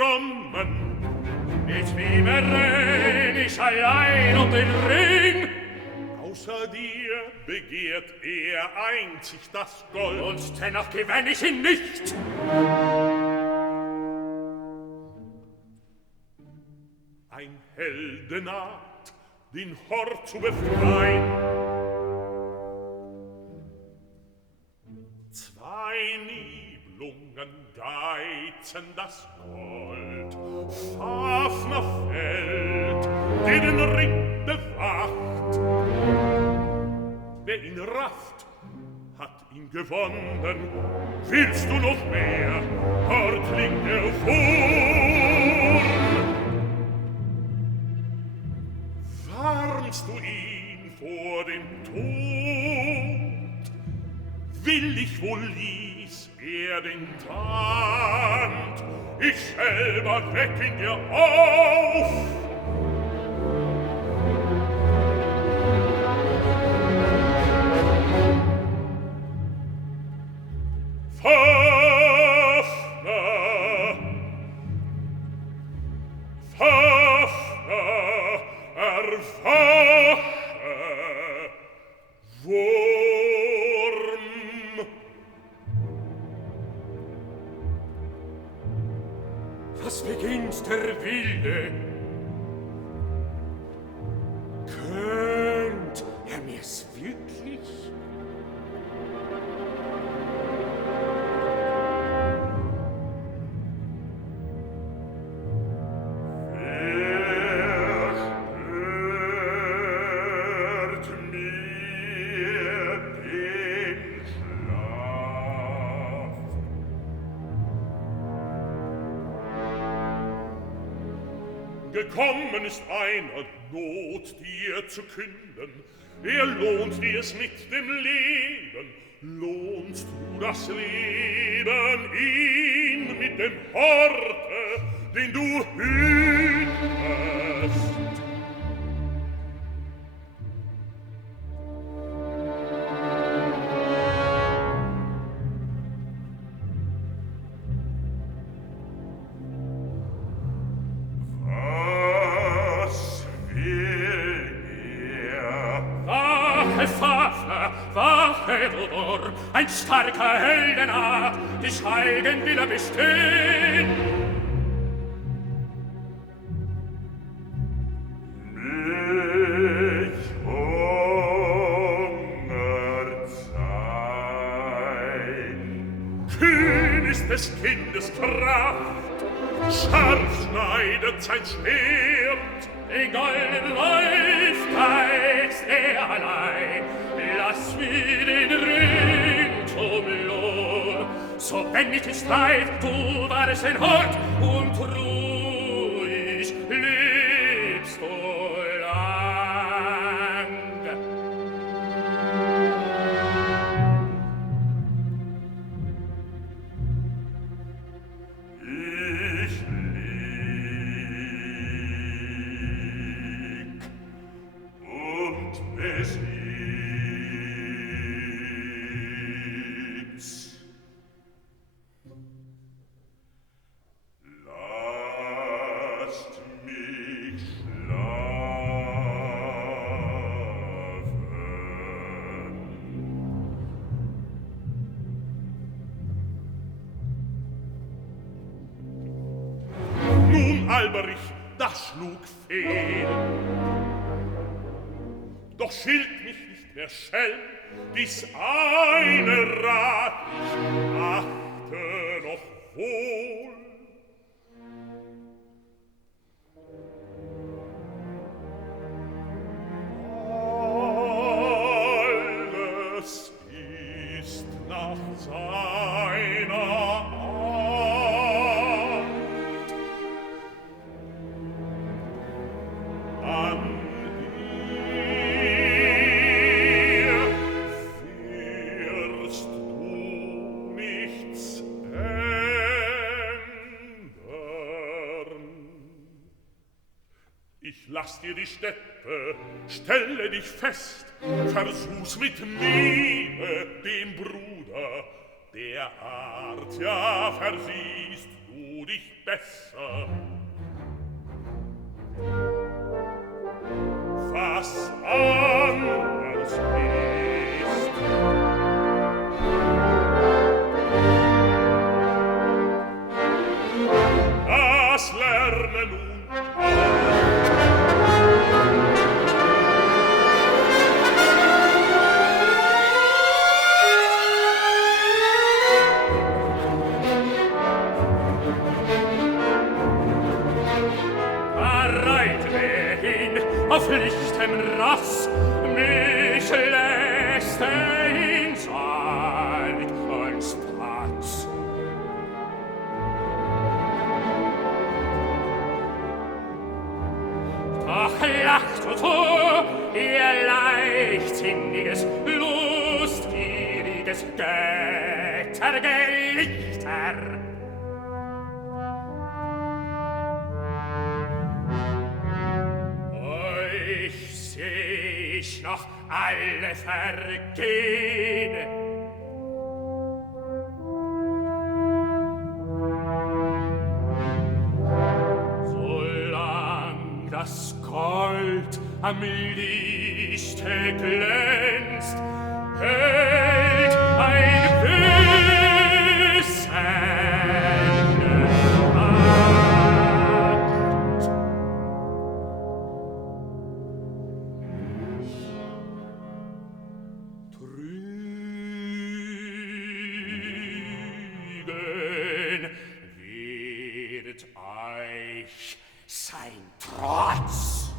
frommen. Mit wem errenn ich allein um den Ring? Außer dir begehrt er einzig das Gold. Und dennoch gewänn ich ihn nicht. Ein Helde naht, den Hort zu befreien. Zwei Nibelungen geizen das Gold. Fafner fällt, der den Ring bewacht. Wer ihn rafft, hat ihn gewonnen. Willst du noch mehr? Dort liegt er vor. Warnst du ihn vor dem Tod? Willig wohl ließ er den Tand. Ich selber weck ihn dir auf. Was beginnt der Wilde? Könnt er mir's wirklich? Gekommen ist einer Not dir zu künden. Er lohnt dir es mit dem Leben. Lohnst du das Leben ihn mit dem Horte, den du hütest? Ein starker Heldenart, die schweigen will er bestehen. Mich hungert sein. Kühn ist des Kindes Kraft, scharf schneidet sein Schwert. Den goldenen Wolf geizt er allein, lass mir den Ring zum Lohn. So wenn ich es leid, du warst ein Hort und ruhig lebst du lang. Ich lieg und besieg's. Lasst mich schlafen. Nun, Alberich, das schlug fehl. Doch schilt mich nicht mehr Schelm, dies eine Rat ich achte noch wohl. Alles ist nach seiner Art. An ihr wirst du nichts ändern. Ich lass dir die Steppe, stelle dich fest, versuch's mit mir, dem Bruder, der Art, ja, versiehst du dich besser. Was anders ist, das lerne nun auf lichtem Ross, mich lässt in Sarg und Spatz. Doch lacht und ihr leichtsinniges, lustgieriges Göttergelichter. Ich noch alle vergehen. Solang das Gold am Lichte glänzt, hält ein Wissen wird euch sein Trotz.